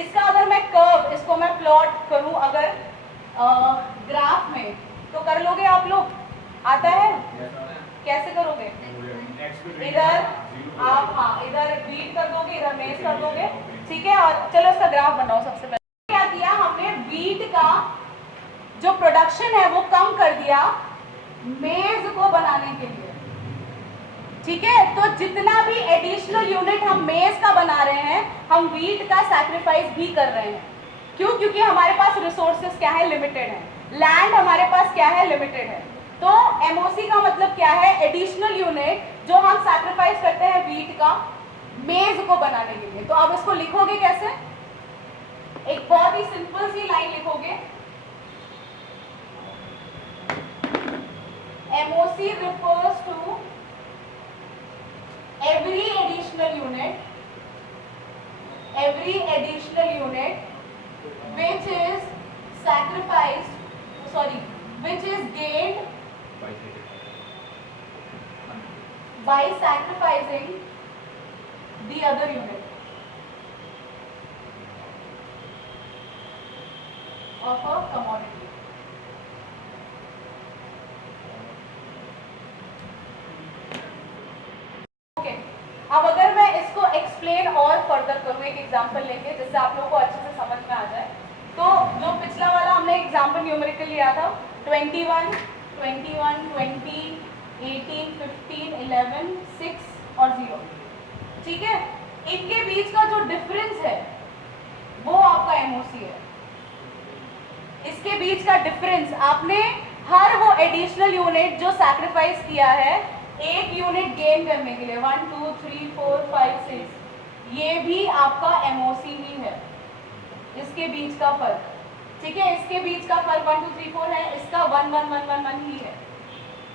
इसका अगर मैं कर्व, इसको मैं प्लॉट करूं अगर ग्राफ में, तो कर लोगे आप लोग? आता है? कैसे करोगे? इधर आप, हाँ, इधर बीट कर दोगे, इधर मेज कर दोगे, ठीक है। और चलो इसका ग्राफ बनाओ। सबसे पहले क्या किया हमने, बीट का जो प्रोडक्शन है वो कम कर दिया मेज को बनाने के लिए, ठीक है। तो जितना भी एडिशनल यूनिट हम मेज का बना रहे हैं, हम व्हीट का सैक्रिफाइस भी कर रहे हैं। क्यों? क्योंकि हमारे पास रिसोर्सेस क्या है, लिमिटेड है। लैंड हमारे पास क्या है, लिमिटेड है। तो एमओसी का मतलब क्या है, एडिशनल यूनिट जो हम सैक्रिफाइस करते हैं व्हीट का मेज को बनाने के लिए। तो अब इसको लिखोगे कैसे? एक बहुत ही सिंपल सी लाइन लिखोगे, MOC refers to every additional unit which is sacrificed, sorry, which is gained by sacrificing the other unit of a commodity. अब अगर मैं इसको एक्सप्लेन और फर्दर करूँ एक एग्जांपल लेके, जिससे आप लोगों को अच्छे से समझ में आ जाए, तो जो पिछला वाला हमने एग्जांपल न्यूमेरिकल लिया था 21, 21, 20, 18, 15, 11, 6 और 0, ठीक है। इनके बीच का जो डिफरेंस है वो आपका एमओसी है। इसके बीच का डिफरेंस, आपने हर वो एडिशनल यूनिट जो सैक्रिफाइस किया है एक यूनिट गेन करने के लिए, 1 2 3 4 5 6, ये भी आपका एमओसी ही है। इसके बीच का फर्क, ठीक है, इसके बीच का फर्क 1 2 3 4 है, इसका 1 1 1 1 1 ही है,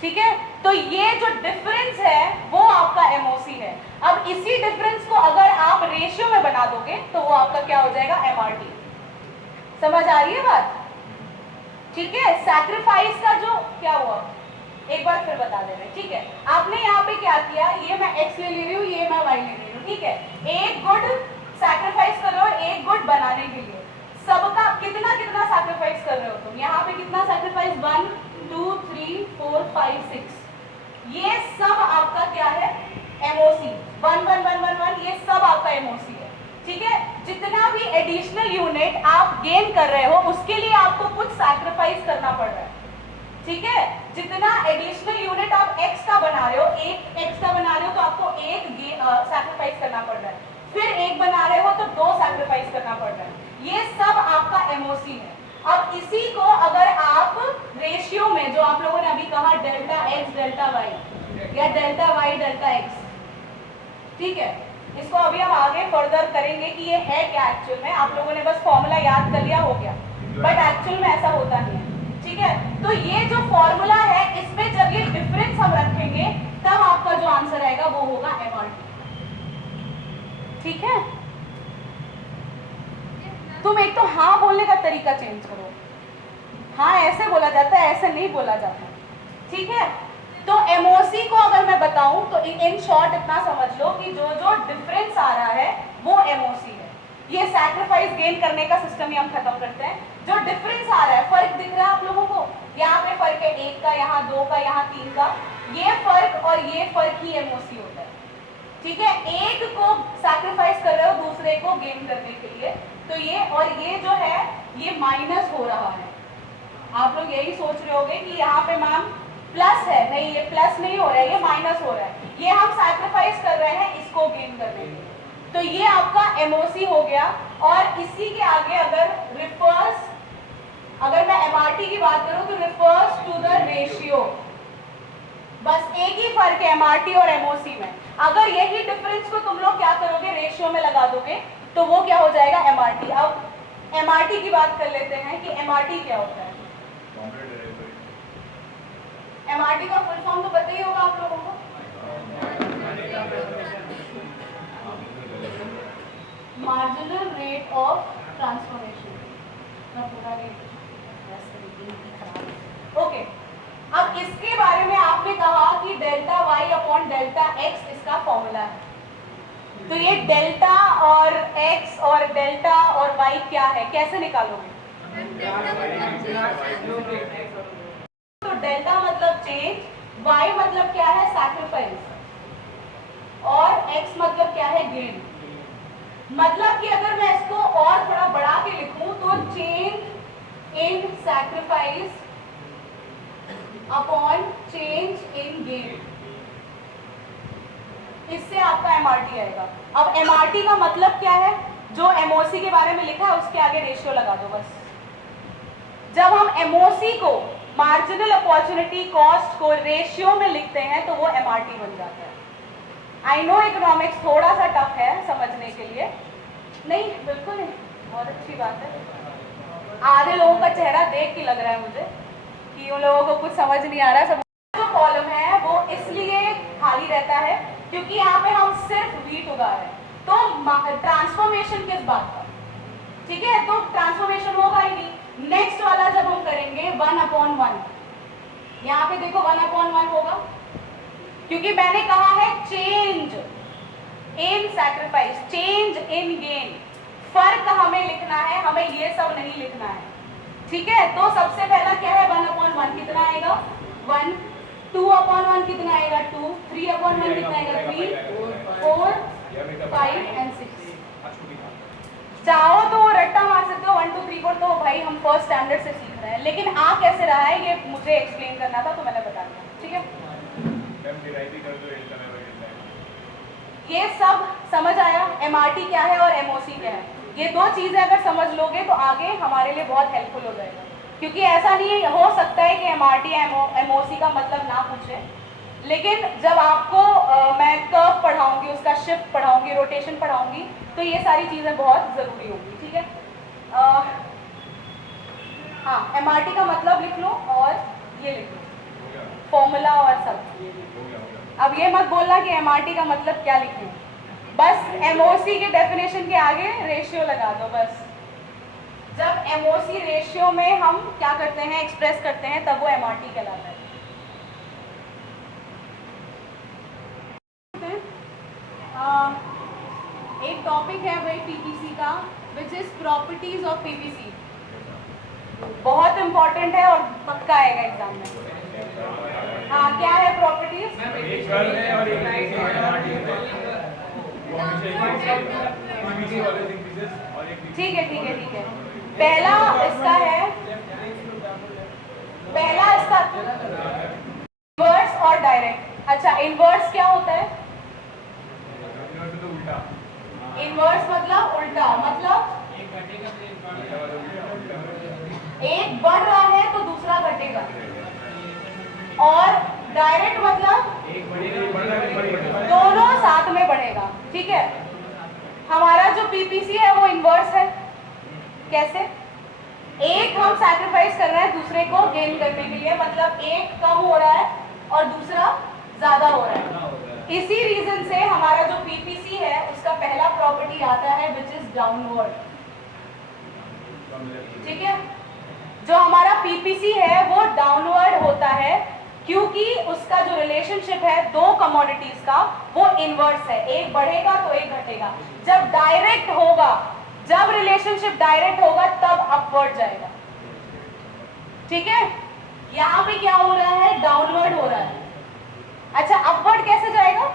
ठीक है। तो ये जो डिफरेंस है वो आपका एमओसी है। अब इसी डिफरेंस को अगर आप रेशियो में बना दोगे तो वो आपका क्या हो जाएगा, एमआरटी। समझ आ रही है बात? ठीक है। सैक्रिफाइस का जो क्या हुआ एक बार फिर बता दे रहे, ठीक है। आपने यहाँ पे क्या किया, ये मैं x ले रही हूँ, ये मैं y ले रही हूँ, ठीक है। एक गुड सैक्रिफाइस कर रहे हो एक गुड बनाने के लिए, सबका कितना कितना सैक्रिफाइस कर रहे हो तुम? यहाँ पे कितना सैक्रिफाइस, 1 2 3 4 5 6, ये सब आपका क्या है, एमओसी। 1 1 1 1 1, ये सब आपका एमओसी है, ठीक है। जितना भी एडिशनल यूनिट आप गेन कर रहे हो उसके लिए आपको कुछ सैक्रिफाइस करना पड़ रहा है, ठीक है। जितना एडिशनल यूनिट आप x का बना रहे हो, एक x का बना रहे हो तो आपको एक सैक्रिफाइस करना पड़ रहा है, फिर एक बना रहे हो तो 2 सैक्रिफाइस करना पड़ रहा है। ये सब आपका एमओसी है। अब इसी को अगर आप रेशियो में, जो आप लोगों ने अभी कहा डेल्टा x डेल्टा y या डेल्टा y डेल्टा x, ठीक है, इसको अभी हम आगे फर्दर करेंगे कि ये है क्या एक्चुअल में। आप लोगों ने बस फॉर्मूला याद कर लिया, हो गया, बट एक्चुअल में ऐसा होता नहीं है, ठीक है। तो ये जो फॉर्मूला है इसमें जब ये डिफरेंस हम रखेंगे तब आपका जो आंसर आएगा वो होगा एमआरटी, ठीक है। तुम एक तो हाँ बोलने का तरीका चेंज करो, हाँ ऐसे बोला जाता है, ऐसे नहीं बोला जाता, ठीक है। तो एमओसी को अगर मैं बताऊं तो इन शॉर्ट इतना समझ लो कि जो जो डिफरेंस आ रहा है वो एमओसी है। ये सैक्रिफाइस गेन करने का सिस्टम ही हम खत्म करते हैं। जो डिफरेंस आ रहा है, फर्क दिख रहा है आप लोगों को, यहाँ पे फर्क है 1 का, यहाँ 2 का, यहाँ 3 का, ये फर्क और ये फर्क ही एमओसी होता है, ठीक है। एक को सैक्रिफाइस कर रहे हो दूसरे को गेन करने के लिए, तो ये और ये जो है ये माइनस हो रहा है। आप लोग यही सोच रहे होंगे कि यहाँ पे मैम प्लस है, नहीं, ये प्लस नहीं हो रहा है, ये माइनस हो रहा है। ये हम सैक्रिफाइस कर रहे हैं इसको गेन करने के लिए, तो ये आपका एमओसी हो गया। और इसी के आगे अगर रिफर्स, अगर मैं एमआरटी की बात करूं तो रिफर्स टू द रेशियो, बस एक ही फर्क है एमआरटी और एमओसी में। अगर यही डिफरेंस को तुम लोग क्या करोगे, रेशियो में लगा दोगे तो वो क्या हो जाएगा, एमआरटी। अब एमआरटी की बात कर लेते हैं कि एमआरटी क्या होता है। एमआरटी का फुल फॉर्म तो पता ही होगा आप लोगों को, marginal rate of transformation. Okay, अब इसके बारे में आपने कहा कि delta y upon delta x इसका फॉर्मूला है। तो ये डेल्टा और x और डेल्टा और y क्या है, कैसे निकालोगे? तो डेल्टा मतलब चेंज, y मतलब क्या है? सैक्रिफाइस, और x मतलब क्या है? गेन। मतलब कि अगर मैं इसको और थोड़ा बढ़ा के लिखूं तो change in sacrifice upon change in gain, इससे आपका एमआरटी आएगा। अब एमआरटी का मतलब क्या है? जो एमओसी के बारे में लिखा है उसके आगे रेशियो लगा दो बस। जब हम एमओसी को, मार्जिनल अपॉर्चुनिटी कॉस्ट को रेशियो में लिखते हैं तो वो एमआरटी बन जाता है। आई नो इकोनॉमिक्स थोड़ा सा टफ है समझने के लिए, नहीं बिल्कुल नहीं, बहुत अच्छी बात है। आधे लोगों का चेहरा देख के लग रहा है मुझे कि उन लोगों को कुछ समझ नहीं आ रहा है। जो कॉलम है वो इसलिए खाली रहता है क्योंकि यहाँ पे हम सिर्फ वीट उगा रहे हैं, तो ट्रांसफॉर्मेशन किस बात का? ठीक है, तो ट्रांसफॉर्मेशन होगा ही नहीं। नेक्स्ट वाला जब हम करेंगे 1/1, यहाँ पे देखो 1/1 होगा क्योंकि मैंने कहा है change in sacrifice, change in gain. फर्क हमें लिखना है, हमें ये सब नहीं लिखना है। ठीक है, तो सबसे पहला क्या है? 1/1 कितना आएगा? 1। 2/1 कितना आएगा? 2। 3/1 कितना आएगा? 3, 4, 5 and 6। चाहो तो रट्टा मार सकते हो 1 2 3 4, तो भाई हम फर्स्ट स्टैंडर्ड से सीख रहे हैं, लेकिन आ कैसे रहा है ये मुझे एक्सप्लेन करना था तो मैंने बता दिया। ठीक है, ये सब समझ आया? एमआरटी क्या है और एमओसी क्या है, ये दो चीजें अगर समझ लोगे तो आगे हमारे लिए बहुत हेल्पफुल हो जाएगा। क्योंकि ऐसा नहीं हो सकता है कि एमआरटी एमओसी का मतलब ना पूछे, लेकिन जब आपको मैं कर्व पढ़ाऊंगी, उसका शिफ्ट पढ़ाऊंगी, रोटेशन पढ़ाऊंगी, तो ये सारी चीजें बहुत जरूरी होंगी। ठीक है, हाँ, एमआरटी का मतलब लिख लो और ये लिख लो फॉर्मूला और सब। अब ये मत बोलना कि एमआरटी का मतलब क्या लिखें, बस एमओसी के डेफिनेशन के आगे रेशियो लगा दो बस। जब एमओसी रेशियो में हम क्या करते हैं, एक्सप्रेस करते हैं, तब वो एमआरटी कहलाता है। एक टॉपिक है भाई पीपीसी का, which is properties of PPC. बहुत इंपॉर्टेंट है और पक्का आएगा एग्जाम में। हाँ, क्या है प्रॉपर्टीज? ठीक है ठीक है ठीक है। पहला इसका है, पहला इसका इनवर्स और डायरेक्ट। अच्छा, इनवर्स क्या होता है? इनवर्स मतलब उल्टा, मतलब एक बढ़ रहा है तो दूसरा घटेगा, और डायरेक्ट मतलब दोनों साथ में बढ़ेगा। ठीक है, हमारा जो पीपीसी है वो इनवर्स है। कैसे? एक हम सैक्रिफाइस कर रहे हैं दूसरे को गेन करने के लिए, मतलब एक कम हो रहा है और दूसरा ज्यादा हो रहा है। इसी रीजन से हमारा जो पीपीसी है उसका पहला प्रॉपर्टी आता है विच इज डाउनवर्ड। ठीक है, जो हमारा पीपीसी है वो डाउनवर्ड होता है क्योंकि उसका जो रिलेशनशिप है दो कमोडिटीज का वो इनवर्स है, एक बढ़ेगा तो एक घटेगा। जब डायरेक्ट होगा, जब रिलेशनशिप डायरेक्ट होगा तब अपवर्ड जाएगा। ठीक है, यहां पे क्या हो रहा है? डाउनवर्ड हो रहा है। अच्छा, अपवर्ड कैसे जाएगा?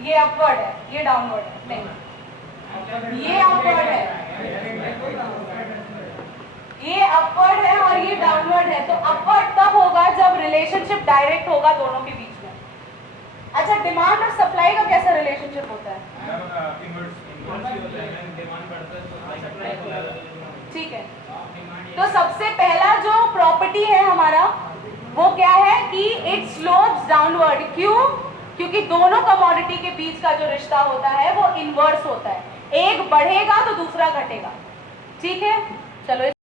ये अपवर्ड है, ये डाउनवर्ड है। नहीं, ये अपवर्ड है, ये अपवर्ड है और ये डाउनवर्ड है। तो अपवर्ड तब होगा जब रिलेशनशिप डायरेक्ट होगा दोनों के बीच में। अच्छा, डिमांड और सप्लाई का कैसा रिलेशनशिप होता है? ठीक है, तो सबसे पहला जो प्रॉपर्टी है हमारा वो क्या है कि इट स्लोप्स डाउनवर्ड। क्यों? क्योंकि दोनों कमोडिटी के बीच का जो रिश्ता होता है वो इनवर्स होता है, एक बढ़ेगा तो दूसरा घटेगा। ठीक है, चलो